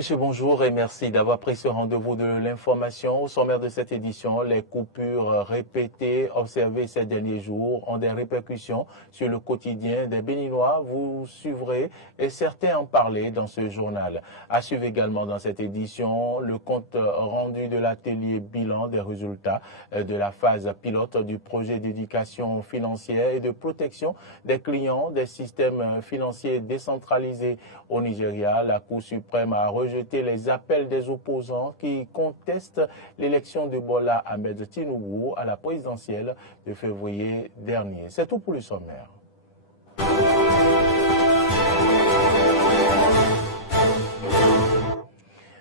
Monsieur, bonjour et merci d'avoir pris ce rendez-vous de l'information. Au sommaire de cette édition, les coupures répétées observées ces derniers jours ont des répercussions sur le quotidien des Béninois. Vous suivrez et certains en parler dans ce journal. À suivre également dans cette édition le compte rendu de l'atelier bilan des résultats de la phase pilote du projet d'éducation financière et de protection des clients des systèmes financiers décentralisés au Nigeria. La Cour suprême a rejeté les appels des opposants qui contestent l'élection de Bola Ahmed Tinubu à la présidentielle de février dernier. C'est tout pour le sommaire.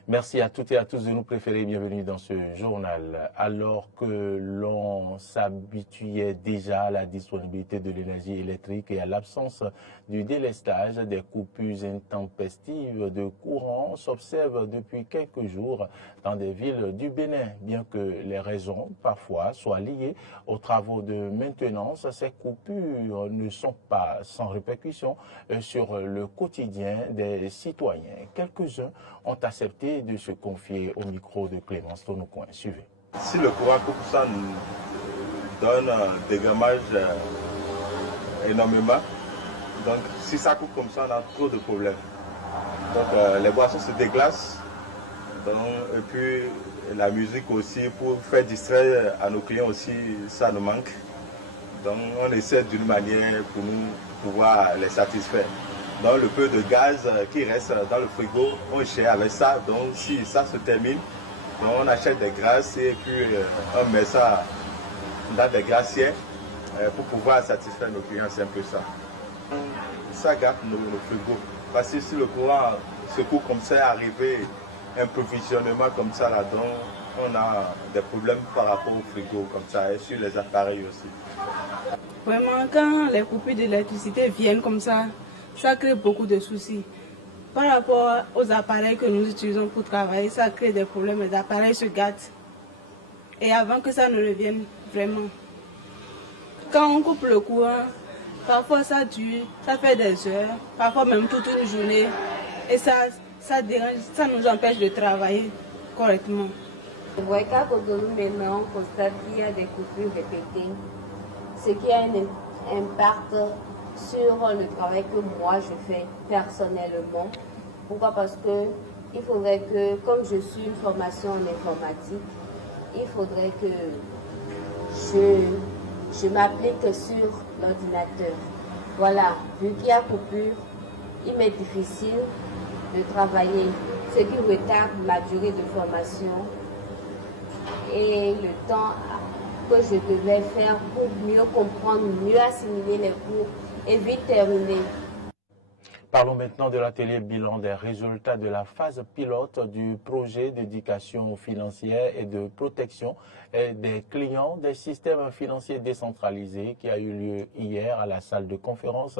Merci à toutes et à tous de nous préférer. Bienvenue dans ce journal. Alors que l'on s'habituait déjà à la disponibilité de l'énergie électrique et à l'absence du délestage, des coupures intempestives de courant s'observent depuis quelques jours dans des villes du Bénin. Bien que les raisons parfois soient liées aux travaux de maintenance, ces coupures ne sont pas sans répercussion sur le quotidien des citoyens. Quelques-uns ont accepté de se confier au micro de Clémence Tonocoin. Suivez. Si le courant coupe, ça nous donne des dommages énormément. Donc si ça coupe comme ça, on a trop de problèmes. Donc les boissons se déglacent. Donc, et puis la musique aussi, pour faire distraire à nos clients aussi, ça nous manque. Donc on essaie d'une manière pour nous pouvoir les satisfaire. Donc le peu de gaz qui reste dans le frigo, on gère avec ça. Donc si ça se termine, donc on achète des glaces et puis on met ça dans des glacières pour pouvoir satisfaire nos clients. C'est un peu ça. Ça gâte nos frigos. Parce que si le courant se coupe comme ça, arrivé un provisionnement comme ça là-dedans, on a des problèmes par rapport au frigo comme ça et sur les appareils aussi. Vraiment, quand les coupures d'électricité viennent comme ça crée beaucoup de soucis. Par rapport aux appareils que nous utilisons pour travailler, ça crée des problèmes. Les appareils se gâtent. Et avant que ça ne revienne vraiment. Quand on coupe le courant, parfois ça dure, ça fait des heures, parfois même toute une journée. Et ça dérange, ça nous empêche de travailler correctement. Je vois qu'à Cotonou, maintenant, on constate qu'il y a des coupures répétées, ce qui a un impact sur le travail que moi je fais personnellement. Pourquoi? Parce que il faudrait que, comme je suis une formation en informatique, il faudrait que je m'applique sur l'ordinateur. Voilà, vu qu'il y a coupure, il m'est difficile de travailler, ce qui retarde ma durée de formation et le temps que je devais faire pour mieux comprendre, mieux assimiler les cours et vite terminer. Parlons maintenant de l'atelier bilan des résultats de la phase pilote du projet d'éducation financière et de protection des clients des systèmes financiers décentralisés qui a eu lieu hier à la salle de conférence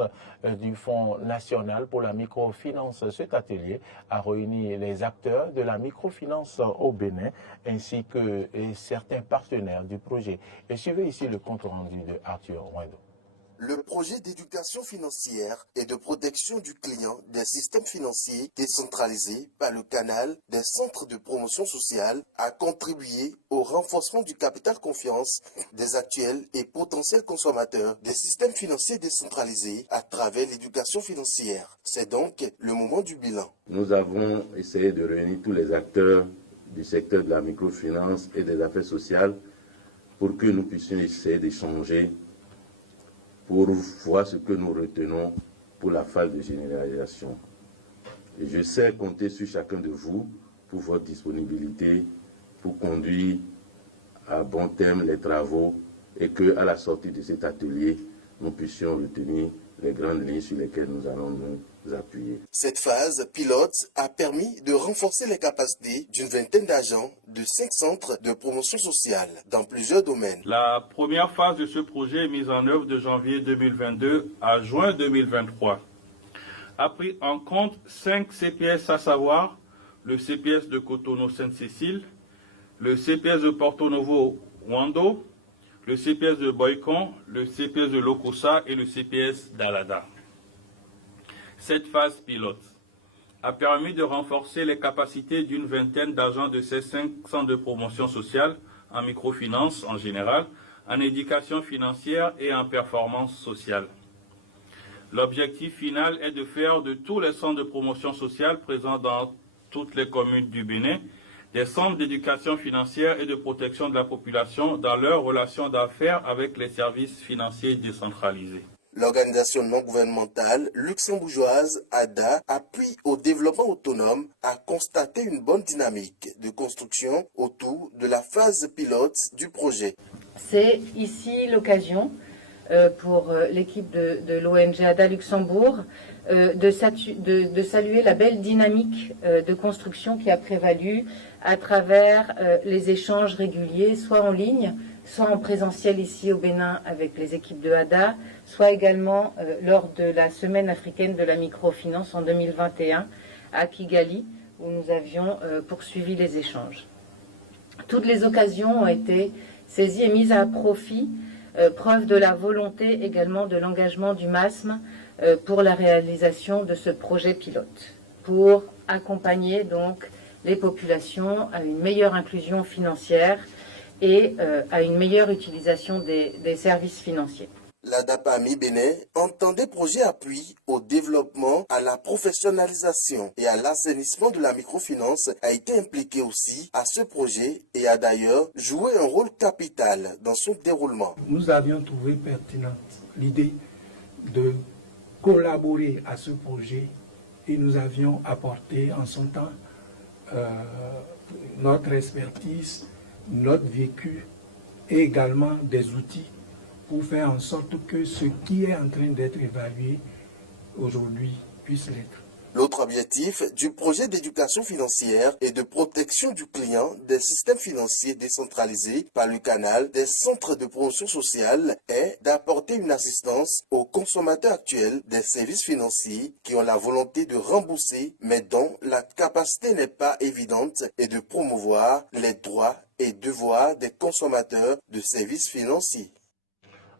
du Fonds national pour la microfinance. Cet atelier a réuni les acteurs de la microfinance au Bénin ainsi que certains partenaires du projet. Et suivez ici le compte rendu de Arthur Wendo. Le projet d'éducation financière et de protection du client des systèmes financiers décentralisés par le canal des centres de promotion sociale a contribué au renforcement du capital confiance des actuels et potentiels consommateurs des systèmes financiers décentralisés à travers l'éducation financière. C'est donc le moment du bilan. Nous avons essayé de réunir tous les acteurs du secteur de la microfinance et des affaires sociales pour que nous puissions essayer d'échanger pour voir ce que nous retenons pour la phase de généralisation. Et je sais compter sur chacun de vous pour votre disponibilité, pour conduire à bon terme les travaux et qu'à la sortie de cet atelier, nous puissions retenir les grandes lignes sur lesquelles nous allons nous appuyer. Cette phase pilote a permis de renforcer les capacités d'une vingtaine d'agents de 5 centres de promotion sociale dans plusieurs domaines. La première phase de ce projet est mise en œuvre de janvier 2022 à juin 2023. A pris en compte 5 CPS, à savoir le CPS de Cotonou-Sainte-Cécile, le CPS de Porto Novo Wando, le CPS de Boycon, le CPS de Lokossa et le CPS d'Alada. Cette phase pilote a permis de renforcer les capacités d'une vingtaine d'agents de ces 5 centres de promotion sociale, en microfinance en général, en éducation financière et en performance sociale. L'objectif final est de faire de tous les centres de promotion sociale présents dans toutes les communes du Bénin des centres d'éducation financière et de protection de la population dans leurs relations d'affaires avec les services financiers décentralisés. L'organisation non gouvernementale luxembourgeoise ADA, appui au développement autonome, a constaté une bonne dynamique de construction autour de la phase pilote du projet. C'est ici l'occasion pour l'équipe de l'ONG ADA Luxembourg de saluer la belle dynamique de construction qui a prévalu à travers les échanges réguliers, soit en ligne, soit en présentiel ici au Bénin avec les équipes de ADA, soit également lors de la Semaine africaine de la microfinance en 2021 à Kigali, où nous avions poursuivi les échanges. Toutes les occasions ont été saisies et mises à profit, preuve de la volonté également de l'engagement du MASM pour la réalisation de ce projet pilote, pour accompagner donc les populations à une meilleure inclusion financière et à une meilleure utilisation des services financiers. L'ADAPAMI Bénin entend des projets appui au développement, à la professionnalisation et à l'assainissement de la microfinance a été impliqué aussi à ce projet et a d'ailleurs joué un rôle capital dans son déroulement. Nous avions trouvé pertinente l'idée de collaborer à ce projet et nous avions apporté en son temps notre expertise, notre vécu et également des outils pour faire en sorte que ce qui est en train d'être évalué aujourd'hui puisse l'être. L'autre objectif du projet d'éducation financière et de protection du client des systèmes financiers décentralisés par le canal des centres de promotion sociale est d'apporter une assistance aux consommateurs actuels des services financiers qui ont la volonté de rembourser mais dont la capacité n'est pas évidente et de promouvoir les droits et devoirs des consommateurs de services financiers.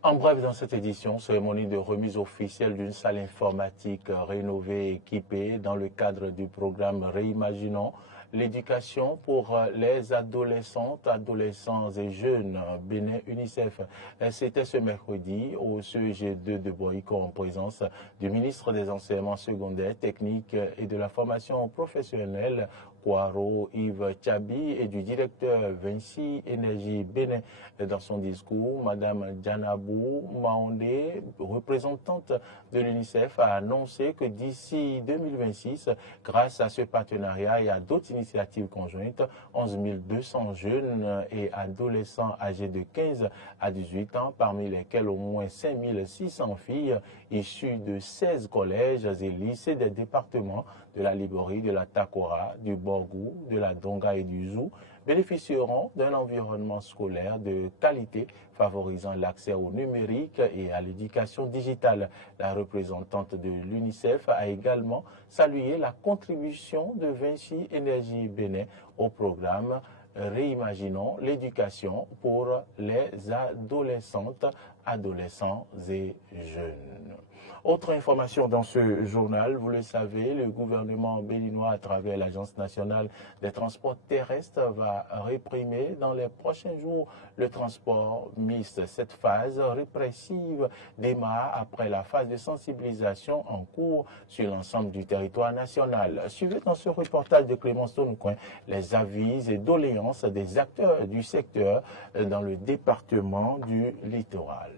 En bref, dans cette édition, cérémonie de remise officielle d'une salle informatique rénovée et équipée dans le cadre du programme Réimaginons l'éducation pour les adolescentes, adolescents et jeunes Bénin UNICEF. C'était ce mercredi au CEG2 de Boïko en présence du ministre des Enseignements secondaires, techniques et de la formation professionnelle, Kwaro Yves Tchabi, et du directeur Vinci Énergie Bénin. Dans son discours, Madame Djanabou Maondé, représentante de l'UNICEF, a annoncé que d'ici 2026, grâce à ce partenariat et à d'autres initiatives conjointes, 11 200 jeunes et adolescents âgés de 15 à 18 ans, parmi lesquels au moins 5 600 filles issues de 16 collèges et lycées des départements de la Libori, de la Takora, du Borgou, de la Donga et du Zou, bénéficieront d'un environnement scolaire de qualité favorisant l'accès au numérique et à l'éducation digitale. La représentante de l'UNICEF a également salué la contribution de Vinci Énergie Bénin au programme Réimaginons l'éducation pour les adolescentes, adolescents et jeunes. Autre information dans ce journal, vous le savez, le gouvernement béninois, à travers l'Agence nationale des transports terrestres, va réprimer dans les prochains jours le transport mixte. Cette phase répressive démarre après la phase de sensibilisation en cours sur l'ensemble du territoire national. Suivez dans ce reportage de Clémence Tonoucoin les avis et doléances des acteurs du secteur dans le département du littoral.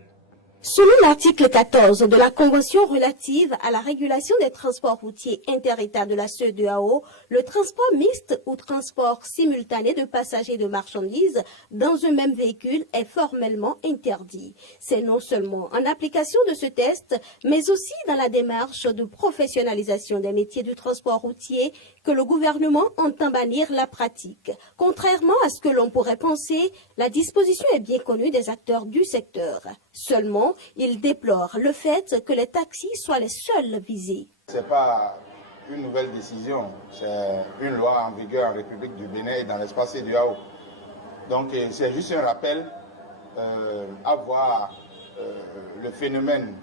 Selon l'article 14 de la Convention relative à la régulation des transports routiers inter-États de la CEDEAO, le transport mixte ou transport simultané de passagers et de marchandises dans un même véhicule est formellement interdit. C'est non seulement en application de ce texte, mais aussi dans la démarche de professionnalisation des métiers du transport routier que le gouvernement entend bannir la pratique. Contrairement à ce que l'on pourrait penser, la disposition est bien connue des acteurs du secteur. Seulement, il déplore le fait que les taxis soient les seuls visés. Ce n'est pas une nouvelle décision, c'est une loi en vigueur en République du Bénin et dans l'espace CEDEAO. Donc c'est juste un rappel à voir le phénomène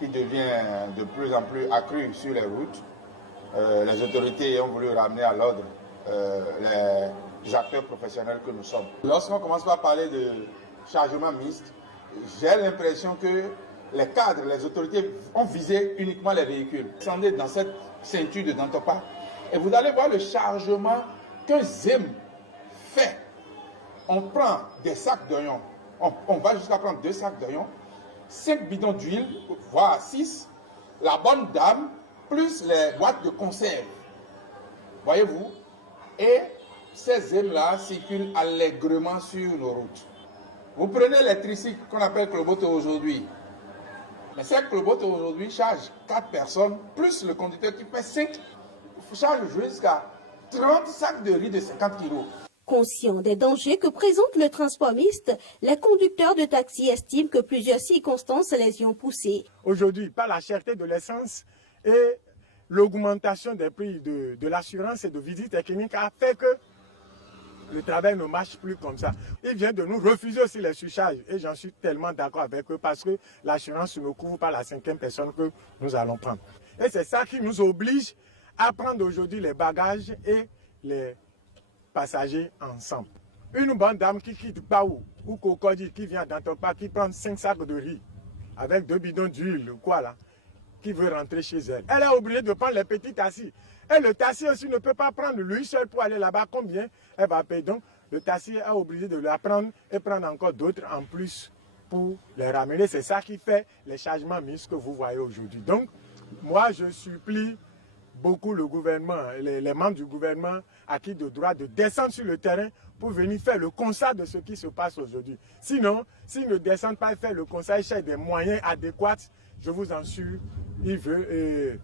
qui devient de plus en plus accru sur les routes les autorités ont voulu ramener à l'ordre les acteurs professionnels que nous sommes. Lorsqu'on commence par parler de chargement mixte, j'ai l'impression que les cadres, les autorités ont visé uniquement les véhicules. Descendez dans cette ceinture de Dantopa et vous allez voir le chargement que ZEM fait. On prend des sacs d'oignons, on va jusqu'à prendre 2 sacs d'oignons, 5 bidons d'huile, voire 6, la bonne dame, plus les boîtes de conserve. Voyez-vous? Et ces ZEM-là circulent allègrement sur nos routes. Vous prenez les tricycles qu'on appelle Kloboto aujourd'hui. Mais ces Kloboto aujourd'hui chargent 4 personnes, plus le conducteur qui fait 5, charge jusqu'à 30 sacs de riz de 50 kilos. Conscients des dangers que présente le transport mixte, les conducteurs de taxi estiment que plusieurs circonstances les y ont poussés. Aujourd'hui, par la cherté de l'essence et l'augmentation des prix de l'assurance et de visite technique a fait que le travail ne marche plus comme ça. Ils viennent de nous refuser aussi les surcharges et j'en suis tellement d'accord avec eux parce que l'assurance ne couvre pas la 5e personne que nous allons prendre. Et c'est ça qui nous oblige à prendre aujourd'hui les bagages et les passagers ensemble. Une bonne dame qui quitte Baou ou Cocody qui vient d'Antopa, qui prend 5 sacs de riz avec 2 bidons d'huile, quoi là, qui veut rentrer chez elle. Elle est obligée de prendre les petits taxis. Et le taxi aussi ne peut pas prendre lui seul pour aller là-bas. Combien elle va payer? Donc le taxi est obligé de la prendre et prendre encore d'autres en plus pour les ramener. C'est ça qui fait les chargements mixtes que vous voyez aujourd'hui. Donc moi je supplie beaucoup le gouvernement, les membres du gouvernement à qui de droit de descendre sur le terrain pour venir faire le constat de ce qui se passe aujourd'hui. Sinon, s'ils ne descendent pas et faire le constat, ils cherchent des moyens adéquats, je vous en suis, il veut.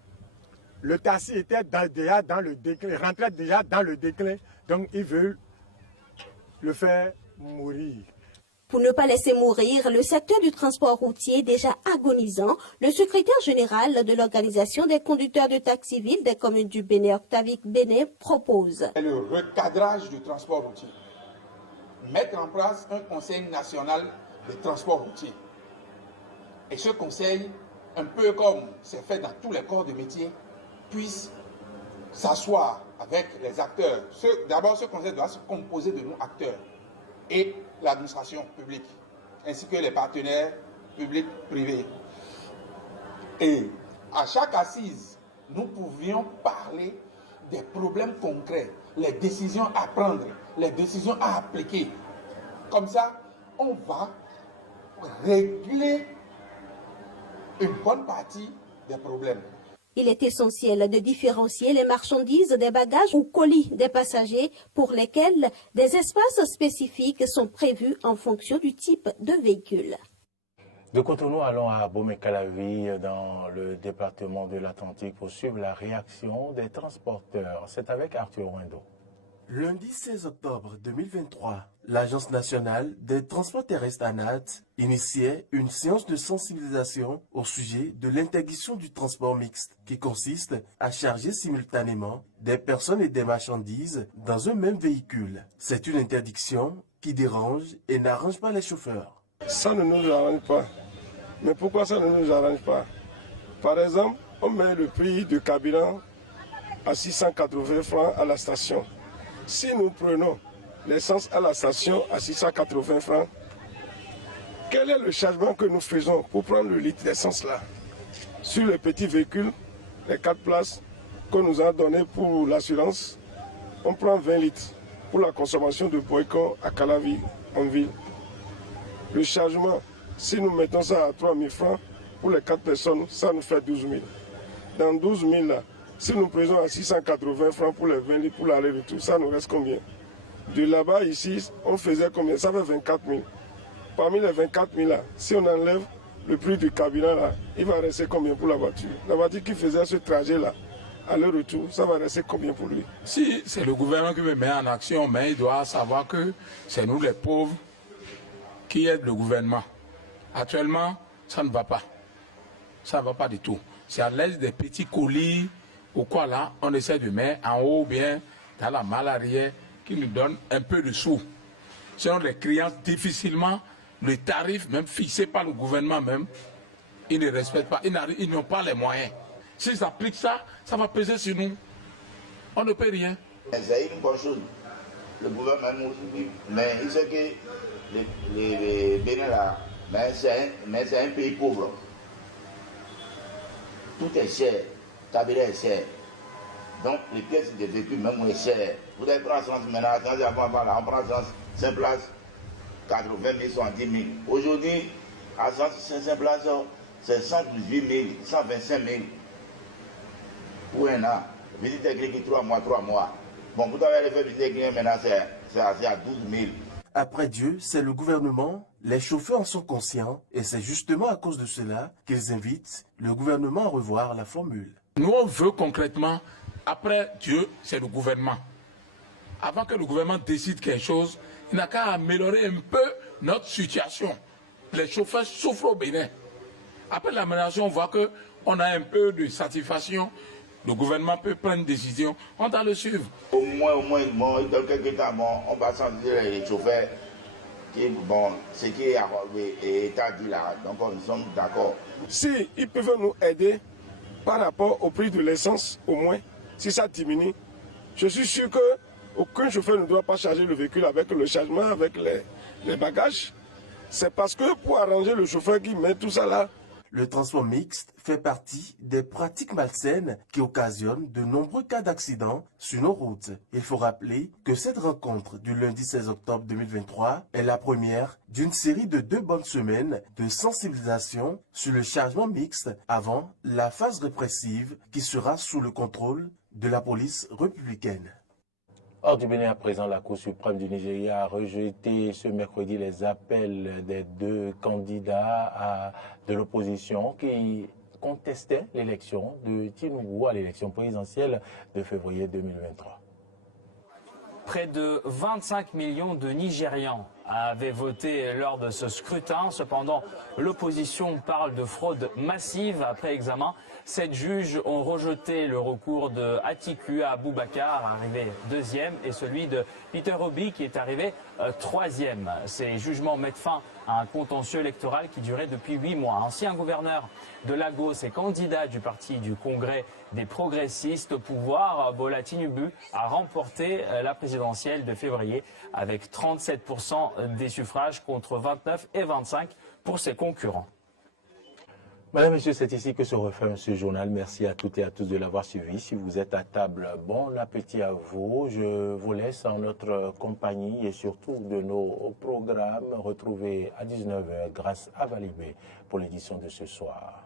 Le taxi était déjà dans le déclin, rentrait déjà dans le déclin, donc ils veulent le faire mourir. Pour ne pas laisser mourir le secteur du transport routier déjà agonisant, le secrétaire général de l'Organisation des conducteurs de taxi ville des communes du Bénin, Octavic Bénin, propose le recadrage du transport routier. Mettre en place un conseil national de transport routier. Et ce conseil, un peu comme c'est fait dans tous les corps de métier, puisse s'asseoir avec les acteurs. D'abord, ce conseil doit se composer de nos acteurs et l'administration publique, ainsi que les partenaires publics-privés. Et à chaque assise, nous pouvions parler des problèmes concrets, les décisions à prendre, les décisions à appliquer. Comme ça, on va régler une bonne partie des problèmes. Il est essentiel de différencier les marchandises des bagages ou colis des passagers pour lesquels des espaces spécifiques sont prévus en fonction du type de véhicule. De Cotonou, allons à Bomé-Calavi dans le département de l'Atlantique pour suivre la réaction des transporteurs. C'est avec Arthur Wendo. Lundi 16 octobre 2023, l'Agence nationale des transports terrestres ANAT initiait une séance de sensibilisation au sujet de l'interdiction du transport mixte qui consiste à charger simultanément des personnes et des marchandises dans un même véhicule. C'est une interdiction qui dérange et n'arrange pas les chauffeurs. Ça ne nous arrange pas. Mais pourquoi ça ne nous arrange pas? Par exemple, on met le prix du carburant à 680 francs à la station. Si nous prenons l'essence à la station à 680 francs, quel est le chargement que nous faisons pour prendre le litre d'essence là? Sur les petits véhicules, les 4 places qu'on nous a donné pour l'assurance, on prend 20 litres pour la consommation de boycott à Calavi en ville. Le chargement, si nous mettons ça à 3 000 francs pour les 4 personnes, ça nous fait 12 000. Dans 12 000 là, si nous prenons à 680 francs pour les 20 litres pour l'aller-retour, ça nous reste combien? De là-bas, ici, on faisait combien? Ça fait 24 000. Parmi les 24 000 là, si on enlève le prix du carburant là, il va rester combien pour la voiture? La voiture qui faisait ce trajet là, aller-retour, ça va rester combien pour lui? Si c'est le gouvernement qui me met en action, mais il doit savoir que c'est nous les pauvres qui aident le gouvernement. Actuellement, ça ne va pas. Ça ne va pas du tout. C'est à l'aide des petits colis ou quoi là, on essaie de mettre en haut ou bien dans la malle arrière qui nous donne un peu de sous. Sinon, les clients, difficilement, le tarif même fixé par le gouvernement même, ils ne respectent pas, ils n'ont pas les moyens. S'ils appliquent ça, ça va peser sur nous. On ne peut rien. C'est une bonne chose. Le gouvernement, mais il sait que les Bénin là, mais c'est un pays pauvre. Tout est cher, Kabila est cher. Donc les pièces de véhicules même est cher. Vous allez prendre France maintenant, on prend 5 places, 80 000, 110 000. Aujourd'hui, à 5 places, c'est 118 000, 125 000. Pour un an, visite technique 3 mois. Bon, vous avez fait visite technique maintenant, c'est à 12 000. Après Dieu, c'est le gouvernement. Les chauffeurs en sont conscients et c'est justement à cause de cela qu'ils invitent le gouvernement à revoir la formule. Nous, on veut concrètement, après Dieu, c'est le gouvernement. Avant que le gouvernement décide quelque chose, il n'a qu'à améliorer un peu notre situation. Les chauffeurs souffrent au Bénin. Après l'amélioration, on voit qu'on a un peu de satisfaction. Le gouvernement peut prendre une décision, on doit le suivre. Au moins, dans quelques temps, on va sentir les chauffeurs, ce qui est établi là, donc nous sommes d'accord. Si ils peuvent nous aider par rapport au prix de l'essence, au moins, si ça diminue, je suis sûr qu'aucun chauffeur ne doit pas charger le véhicule avec le chargement, avec les bagages. C'est parce que pour arranger le chauffeur qui met tout ça là. Le transport mixte fait partie des pratiques malsaines qui occasionnent de nombreux cas d'accidents sur nos routes. Il faut rappeler que cette rencontre du lundi 16 octobre 2023 est la première d'une série de 2 bonnes semaines de sensibilisation sur le chargement mixte avant la phase répressive qui sera sous le contrôle de la police républicaine. Hors du Bénin à présent, la Cour suprême du Nigeria a rejeté ce mercredi les appels des 2 candidats de l'opposition qui contestaient l'élection de Tinubu à l'élection présidentielle de février 2023. Près de 25 millions de Nigérians avaient voté lors de ce scrutin. Cependant, l'opposition parle de fraude massive. Après examen, 7 juges ont rejeté le recours de Atiku Abubakar, arrivé 2e, et celui de Peter Obi, qui est arrivé 3e. Ces jugements mettent fin à un contentieux électoral qui durait depuis 8 mois. Ancien gouverneur de Lagos et candidat du parti du Congrès des progressistes au pouvoir, Bola Tinubu a remporté la présidentielle de février avec 37% des suffrages contre 29 et 25 pour ses concurrents. Madame, Monsieur, c'est ici que se referme ce journal. Merci à toutes et à tous de l'avoir suivi. Si vous êtes à table, bon appétit à vous. Je vous laisse en notre compagnie et surtout de nos programmes retrouvés à 19h grâce à Valibé pour l'édition de ce soir.